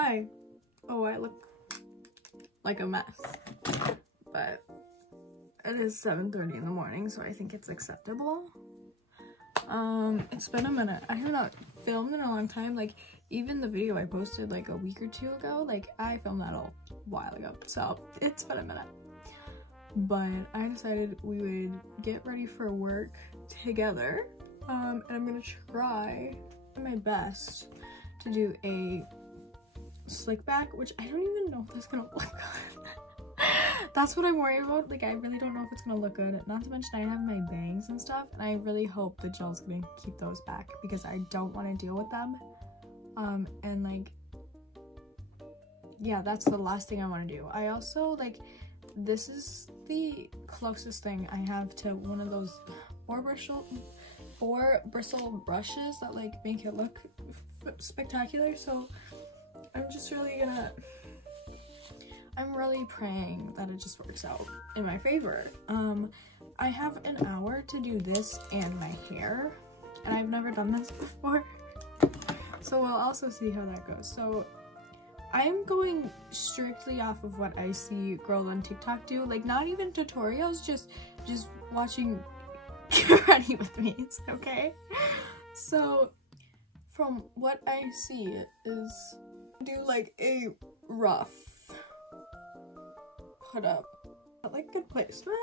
Hi. Oh, I look like a mess, but it is 7:30 in the morning, so I think it's acceptable. It's been a minute. I have not filmed in a long time. Like, even the video I posted like a week or two ago, like I filmed that a while ago, so it's been a minute. But I decided we would get ready for work together, and I'm gonna try my best to do a slick back, which I don't even know if that's gonna look good. That's what I'm worried about. Like, I really don't know if it's gonna look good. Not to mention I have my bangs and stuff, and I really hope the gel's gonna keep those back because I don't want to deal with them. And like, yeah, that's the last thing I want to do. I also, like, this is the closest thing I have to one of those four bristle brushes that like make it look spectacular. So I'm just really I'm really praying that it just works out in my favor. I have an hour to do this and my hair, and I've never done this before, so we'll also see how that goes. So I'm going strictly off of what I see girls on TikTok do, like not even tutorials, just watching Get Ready With Me, okay? So from what I see is do like a rough put up, but like good placement.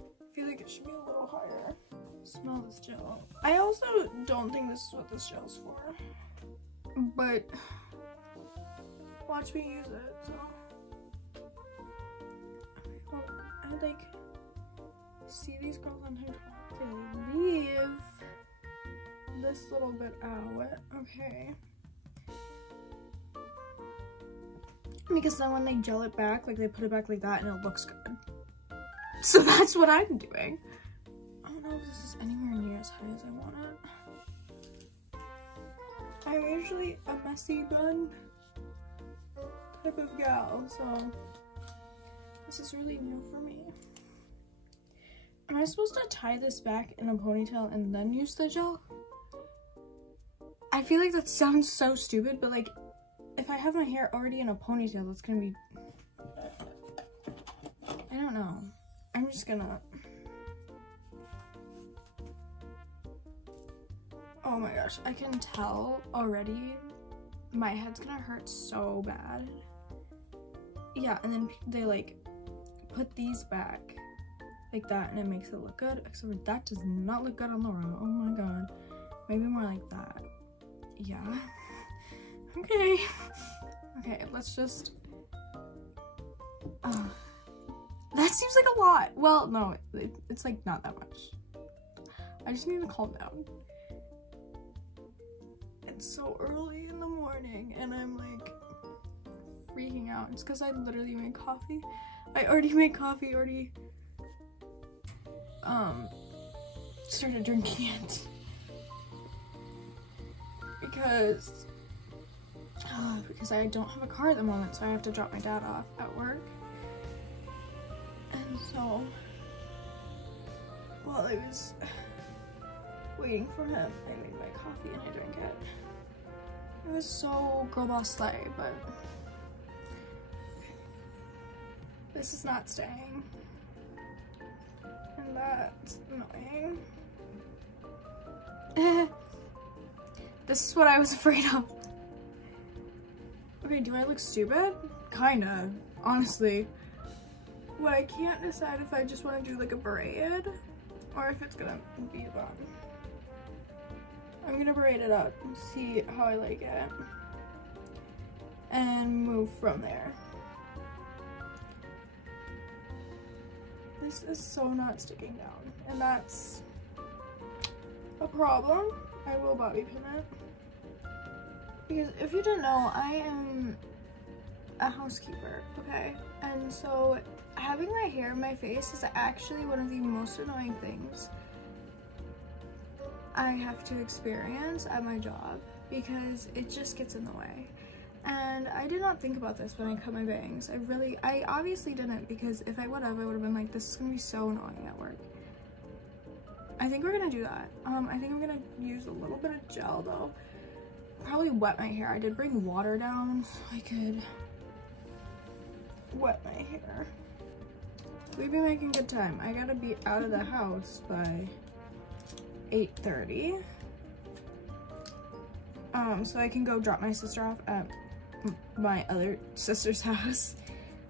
I feel like it should be a little higher. Smell this gel. I also don't think this is what this gel's for, but watch me use it. So I like see these girls on TikTok, they leave this little bit out. Okay, because then when they gel it back, like they put it back like that and it looks good. So that's what I'm doing. I don't know if this is anywhere near as high as I want it. I'm usually a messy bun type of gal, so this is really new for me. Am I supposed to tie this back in a ponytail and then use the gel? I feel like that sounds so stupid, but like if I have my hair already in a ponytail, that's gonna be, I don't know. I'm just gonna, oh my gosh, I can tell already my head's gonna hurt so bad. Yeah, and then they like put these back like that and it makes it look good, except for that does not look good on the round. Oh my god, maybe more like that. Yeah. Okay, let's just, that seems like a lot. Well, no, it's like not that much. I just need to calm down. It's so early in the morning and I'm like freaking out. It's because I literally made coffee. I already made coffee, started drinking it. Because I don't have a car at the moment, so I have to drop my dad off at work. And so while I was waiting for him, I made my coffee and I drank it. It was so girl boss slay, but this is not staying. And that's annoying. This is what I was afraid of. Okay, do I look stupid? Kinda, honestly. What I can't decide if I just want to do like a braid or if it's gonna be a bun. I'm gonna braid it up and see how I like it and move from there. This is so not sticking down, and that's a problem. I will bobby pin it. Because if you didn't know, I am a housekeeper, okay? And so having my hair in my face is actually one of the most annoying things I have to experience at my job because it just gets in the way. And I did not think about this when I cut my bangs. I obviously didn't, because if I would have been like, this is gonna be so annoying at work. I think we're gonna do that. I think I'm gonna use a little bit of gel though. probably wet my hair. I did bring water down so I could wet my hair. We've been making good time. I gotta be out of the house by 8:30. So I can go drop my sister off at my other sister's house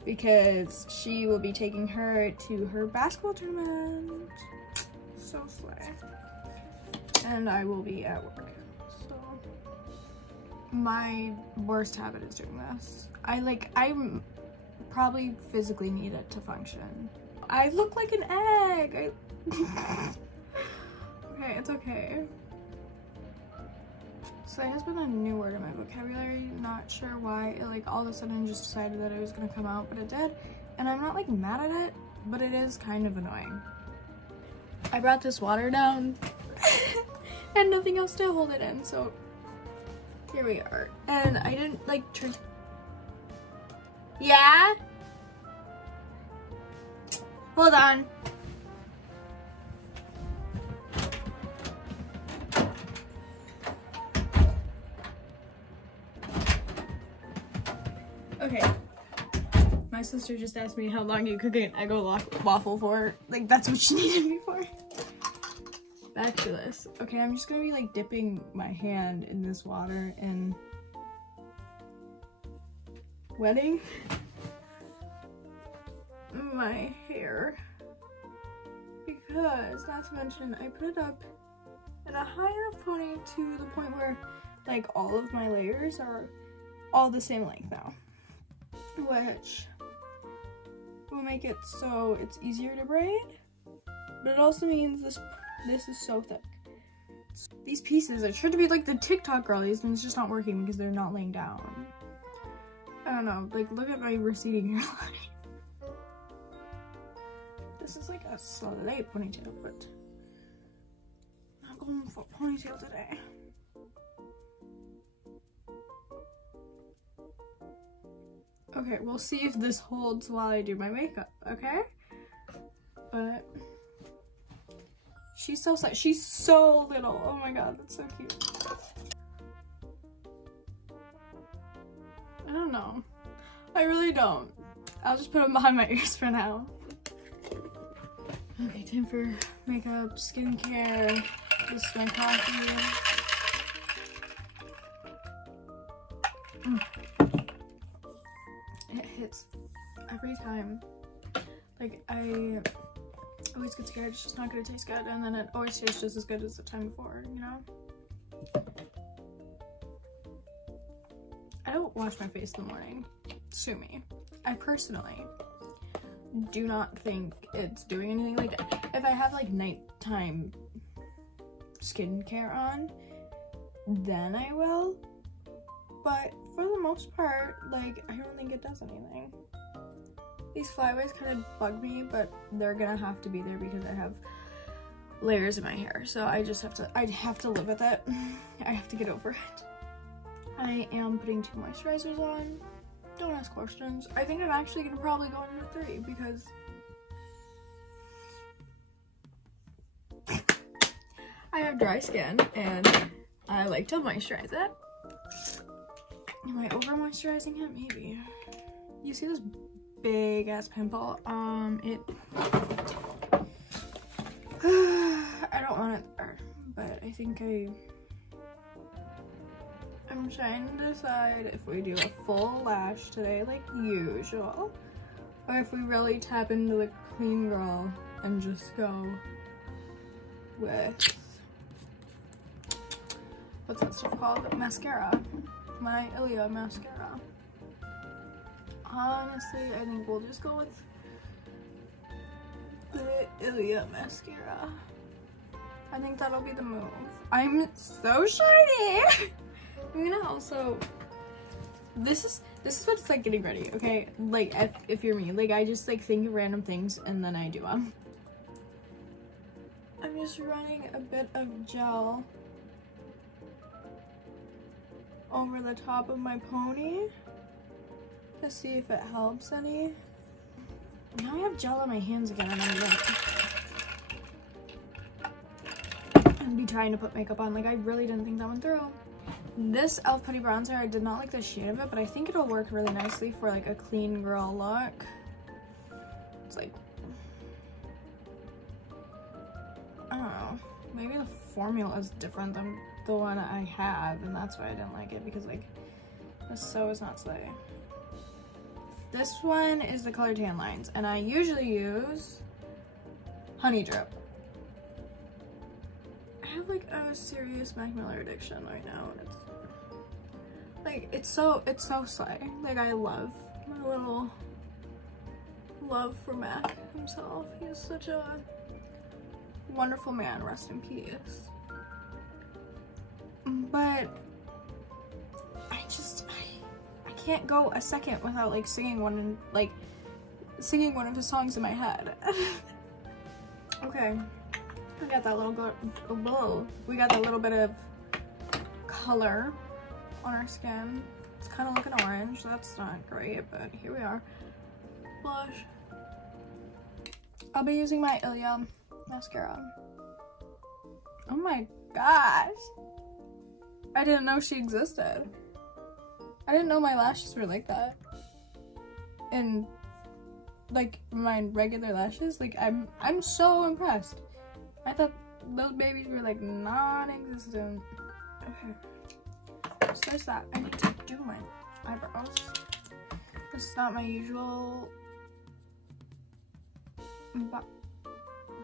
because she will be taking her to her basketball tournament. So slay. And I will be at work. So my worst habit is doing this. I'm probably physically need it to function. I look like an egg. Okay, it's okay. So has been a new word in my vocabulary. Not sure why it like all of a sudden just decided that it was gonna come out, but it did. And I'm not like mad at it, but it is kind of annoying. I brought this water down and nothing else to hold it in, so here we are. And I didn't like turn. Yeah? Hold on. Okay. My sister just asked me how long you cook an Eggo waffle for. Like, that's what she needed me for. Back to this. Okay, I'm just gonna be like dipping my hand in this water and wetting my hair. Because, not to mention, I put it up in a high enough pony to the point where like all of my layers are all the same length now. Which will make it so it's easier to braid, but it also means this is so thick. These pieces, I tried to be like the TikTok girlies and it's just not working because they're not laying down. I don't know, like look at my receding hairline. This is like a slay ponytail, but not going for a ponytail today. Okay, we'll see if this holds while I do my makeup, okay? But she's so sad. She's so little. Oh my god, that's so cute. I don't know. I really don't. I'll just put them behind my ears for now. Okay, time for makeup, skincare. This is my coffee. It hits every time. Like, I always get scared it's just not gonna taste good, and then it always tastes just as good as the time before, you know? I don't wash my face in the morning. Sue me. I personally do not think it's doing anything. Like, if I have like nighttime skincare on, then I will. But for the most part, like, I don't think it does anything. These flyaways kind of bug me, but they're gonna have to be there because I have layers in my hair. So I have to live with it. I have to get over it. I am putting 2 moisturizers on. Don't ask questions. I think I'm actually gonna probably go into 3 because I have dry skin and I like to moisturize it. Am I over moisturizing it? Maybe. You see this big ass pimple? I don't want it there, but I think I'm trying to decide if we do a full lash today like usual, or if we really tap into the clean girl and just go with, what's that stuff called? Mascara. My Ilia mascara. Honestly, I think we'll just go with the Ilia mascara. I think that'll be the move. I'm so shiny! I'm gonna also, this is what it's like getting ready, okay? Like, if you're me, like, I just like think of random things and then I do them. I'm just running a bit of gel over the top of my pony to see if it helps any. Now I have gel on my hands again and I'm be trying to put makeup on. Like, I really didn't think that one through. This e.l.f. Putty Bronzer, I did not like the shade of it, but I think it'll work really nicely for like a clean girl look. It's like, I don't know, maybe the formula is different than the one I have, and that's why I didn't like it, because like the So Is Not Slay. This one is the color Tan Lines, and I usually use Honey Drip. I have like a serious Mac Miller addiction right now, and it's like, it's so slay. Like, I love my little love for Mac himself. He is such a wonderful man, rest in peace. But I can't go a second without like singing one of his songs in my head. Okay, we got that little bit of color on our skin. It's kind of looking orange. That's not great, but here we are. Blush. I'll be using my Ilia mascara. Oh my gosh, I didn't know she existed. I didn't know my lashes were like that. And like my regular lashes, like I'm so impressed. I thought those babies were like non-existent. Okay, so there's that. I need to do my eyebrows. This is not my usual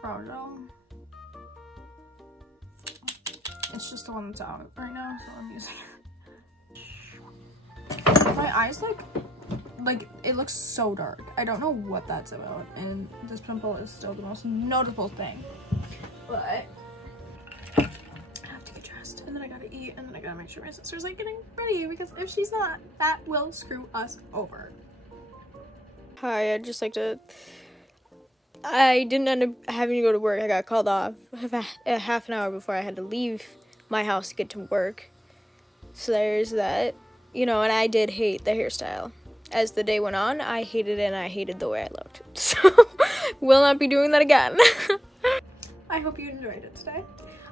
brow gel. It's just the one that's out right now, so I'm using it. My eyes like it looks so dark. I don't know what that's about, and this pimple is still the most noticeable thing. But I have to get dressed, and then I gotta eat, and then I gotta make sure my sister's like getting ready, because if she's not, that will screw us over. Hi, I'd just like to... I didn't end up having to go to work. I got called off half an hour before I had to leave my house to get to work. So there's that. You know, and I did hate the hairstyle. As the day went on, I hated it, and I hated the way I looked. So, will not be doing that again. I hope you enjoyed it today.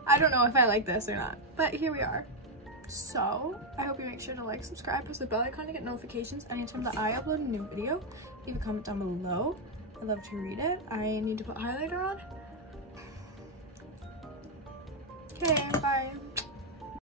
I don't know if I like this or not, but here we are. So, I hope you make sure to like, subscribe, press the bell icon to get notifications anytime that I upload a new video. Leave a comment down below. I'd love to read it. I need to put highlighter on,